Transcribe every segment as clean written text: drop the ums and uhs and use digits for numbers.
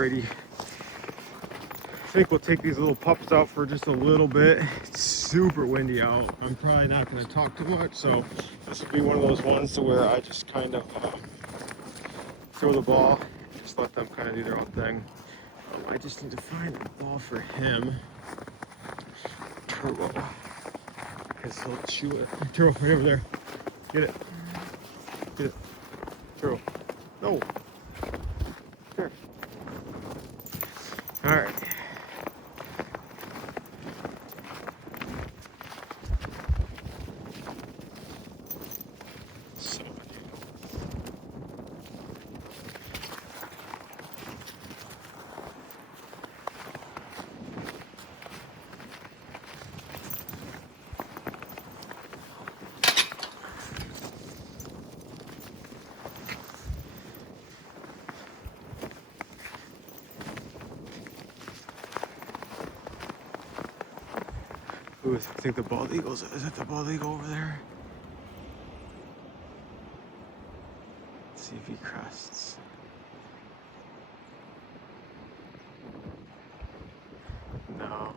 Alrighty. I think we'll take these little pups out for just a little bit. It's super windy out. I'm probably not going to talk too much, so this will be one of those ones to where I just kind of throw the ball, just let them kind of do their own thing. I just need to find a ball for him. Turbo, because he'll chew it. Turbo, right over there. Get it. Get it. Turbo. No. Here. All right. Ooh, I think the bald eagle's, is it the bald eagle over there? Let's see if he crests. No.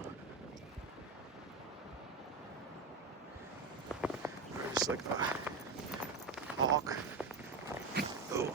Just like a hawk. Oh.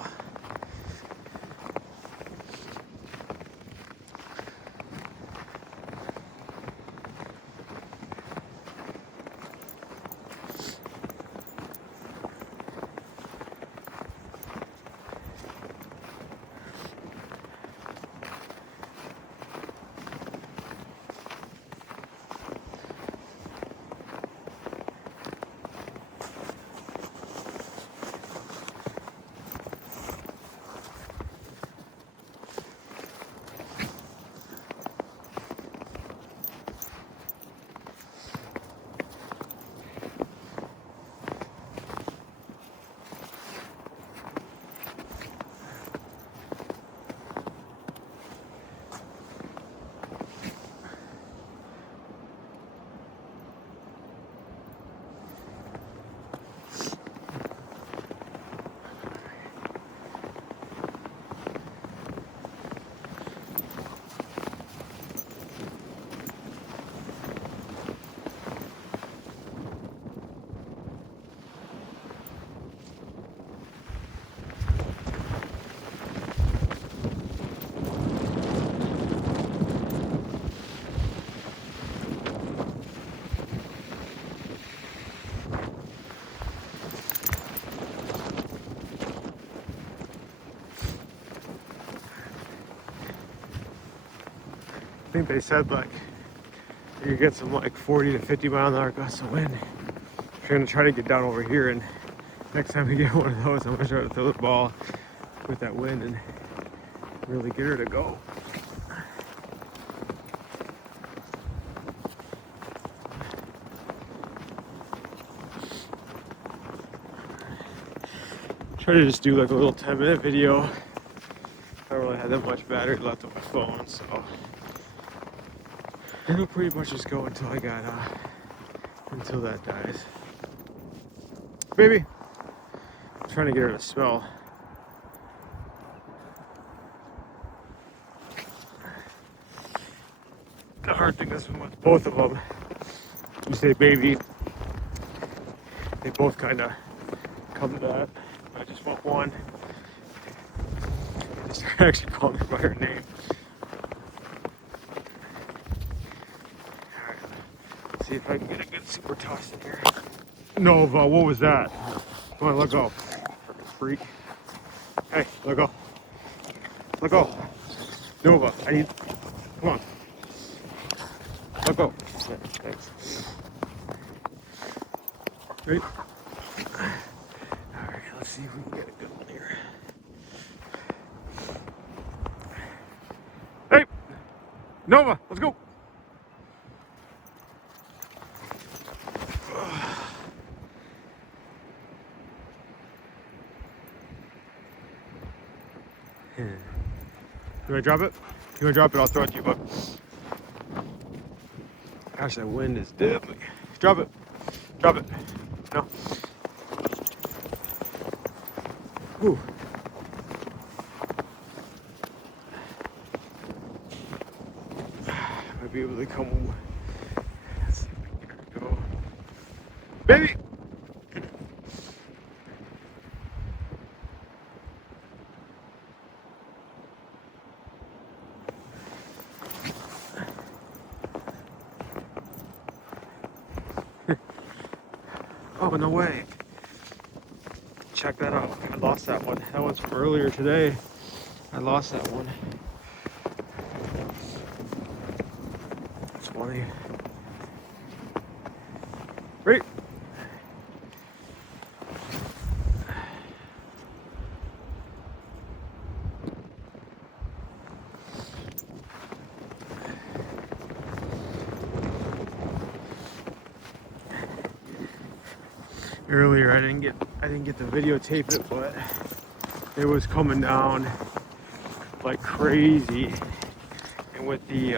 I think they said like you get some like 40 to 50 mile an hour gusts of wind. I'm gonna try to get down over here, and next time we get one of those, I'm gonna try to throw the ball with that wind and really get her to go. Try to just do like a little 10-minute video. I don't really have that much battery left on my phone, so it'll pretty much just go until I got until that dies. Baby, I'm trying to get her to smell. The hard thing is with both of them, you say baby, they both kind of come to that. I just want one. They start actually calling her by her name. Alright, let's see if I can get a good super toss in here. Nova, what was that? Come on, let go. Freaking freak. Hey, let go. Let go. Nova, I need. Come on. Let go. Yeah, thanks. Ready? Alright, let's see if we can get a good one here. Hey! Nova, let's go! You wanna drop it? You wanna drop it? I'll throw it to you, bud. Gosh, that wind is deadly. Drop it. Drop it. No. Whew. might be able to come. Let's see if we can get her to go. Baby! Oh, no way. Check that out. I lost that one. That one's from earlier today. I lost that one. It's funny. Great. Earlier I didn't get to videotape it, but it was coming down like crazy. And with the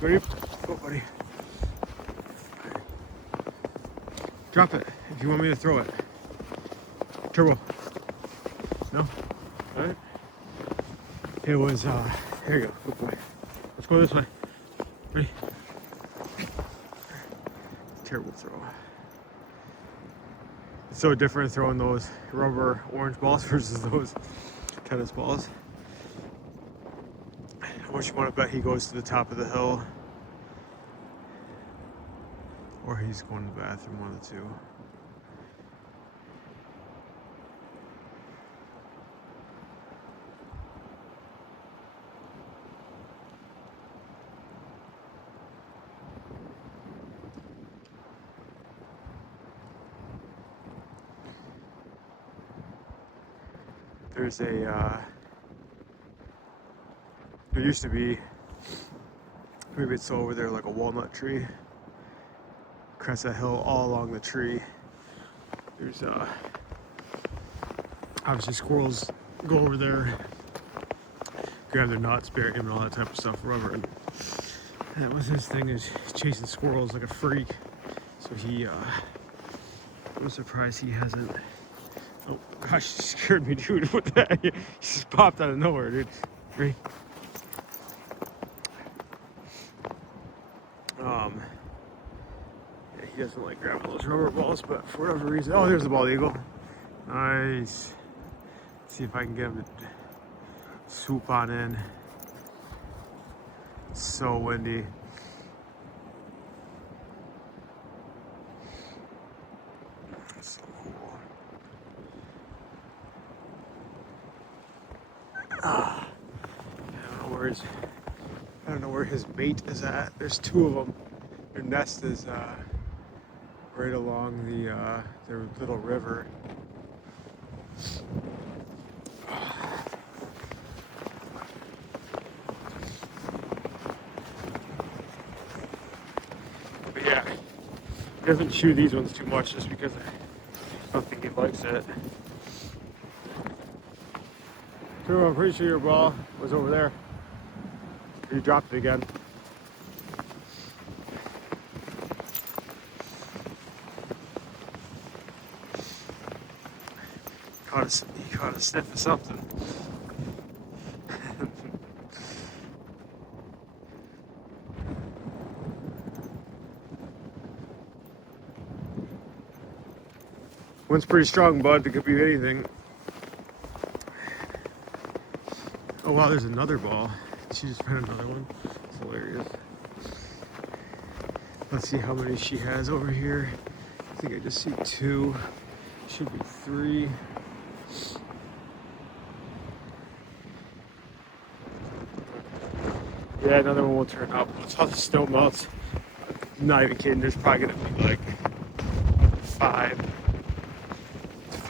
ready? Go, buddy. Drop it if you want me to throw it. Turbo. No? Alright. It was here you go. Good boy. Let's go this way. Ready? Terrible throw. It's so different throwing those rubber orange balls versus those tennis balls. How much you want to bet he goes to the top of the hill? Or he's going to the bathroom, one of the two. There's a, there used to be, maybe it's over there, like a walnut tree. Across that hill, all along the tree. There's, obviously squirrels go over there, grab their nuts, bury them, and all that type of stuff, rubber. And that was his thing, is chasing squirrels like a freak. So he, I'm surprised he hasn't. Oh gosh, you scared me, dude. What the heck? He just popped out of nowhere, dude. Ready? Yeah, he doesn't like grabbing those rubber balls, but for whatever reason. Oh, there's the bald eagle. Nice. Let's see if I can get him to swoop on in. It's so windy. That's so cool. I don't know where his mate is at. There's two of them. Their nest is right along their little river. But yeah, he doesn't chew these ones too much just because I don't think he likes it. So I'm pretty sure your ball was over there. You dropped it again. He caught a sniff of something. Wind's pretty strong, bud. It could be anything. Oh wow, there's another ball. She just found another one. It's hilarious. Let's see how many she has over here. I think I just see two. Should be three. Yeah, another one will turn up. Once all the snow melts, I'm not even kidding, there's probably gonna be like five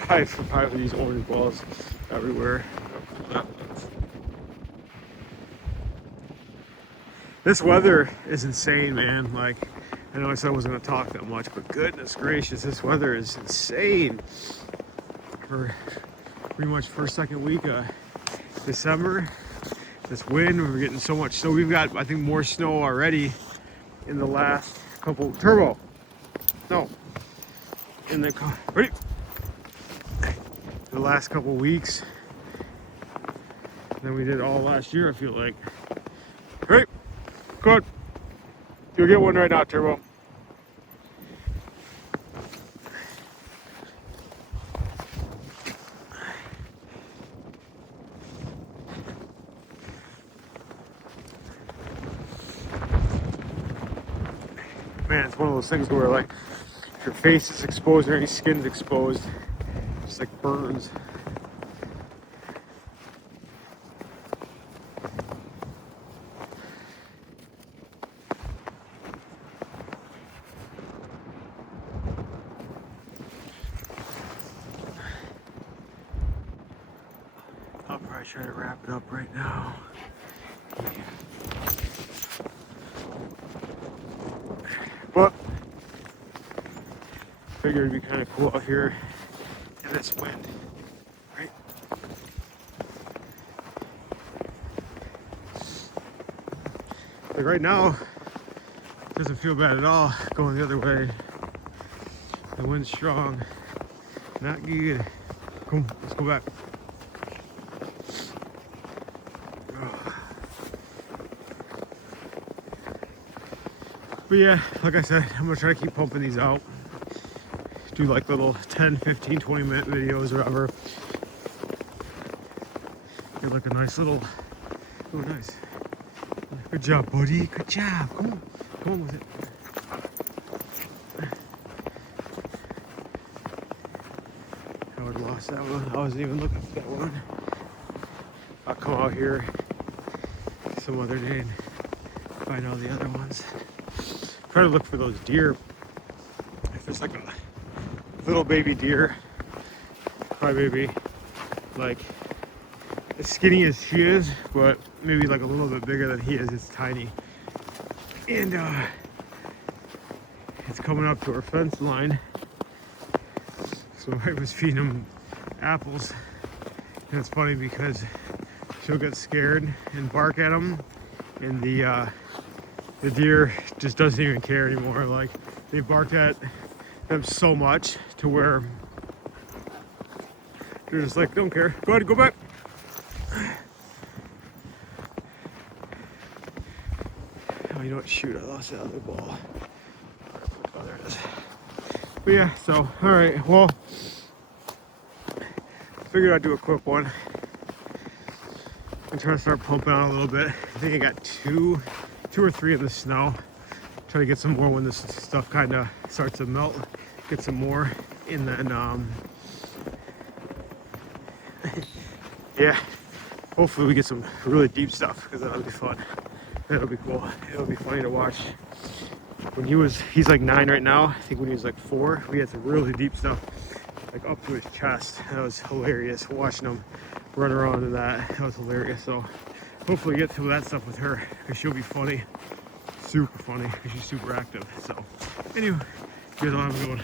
of these orange balls everywhere. This weather is insane, man. Like, I know I said I wasn't gonna talk that much, but goodness gracious, this weather is insane. For pretty much first, second week of December, this wind, we're getting so much snow. We've got, I think, more snow already in the last couple, Turbo, no, in the, ready? The last couple weeks than we did all last year, I feel like. Right? Good. You'll get one right now, Turbo. Man, it's one of those things where like if your face is exposed or any skin's exposed, it just like burns. I'll probably try to wrap it up right now. But figured it'd be kind of cool out here in this wind, right? Like right now, it doesn't feel bad at all going the other way. The wind's strong, not good. Come, let's go back. But yeah, like I said, I'm gonna try to keep pumping these out. Do like little 10, 15, 20-minute videos or whatever. Get like a nice little, oh nice. Good job, buddy, good job. Come on with it. I would have lost that one. I wasn't even looking for that one. I'll come out here some other day and find all the other ones. Try to look for those deer. If there's like a little baby deer, crybaby, like as skinny as she is, but maybe like a little bit bigger than he is. It's tiny, and it's coming up to our fence line. So I was feeding him apples, and it's funny because she'll get scared and bark at him, and the deer just doesn't even care anymore. Like they barked at them so much to where they're just like, don't care. Go ahead, go back. Oh, you know what? Shoot, I lost the other ball. Oh, there it is. But yeah, so all right. Well, figured I'd do a quick one. I'm trying to start pumping out a little bit. I think I got two or three in the snow. Try to get some more when this stuff kind of starts to melt. Get some more, and then yeah, hopefully we get some really deep stuff, because that'll be fun. That'll be cool. It'll be funny to watch. When he's like 9 right now. I think when he was like 4, we had some really deep stuff, like up to his chest. That was hilarious watching him run around in that. That was hilarious. So hopefully get some of that stuff with her, because she'll be funny, super funny, because she's super active. So anyway, you guys all have a good one.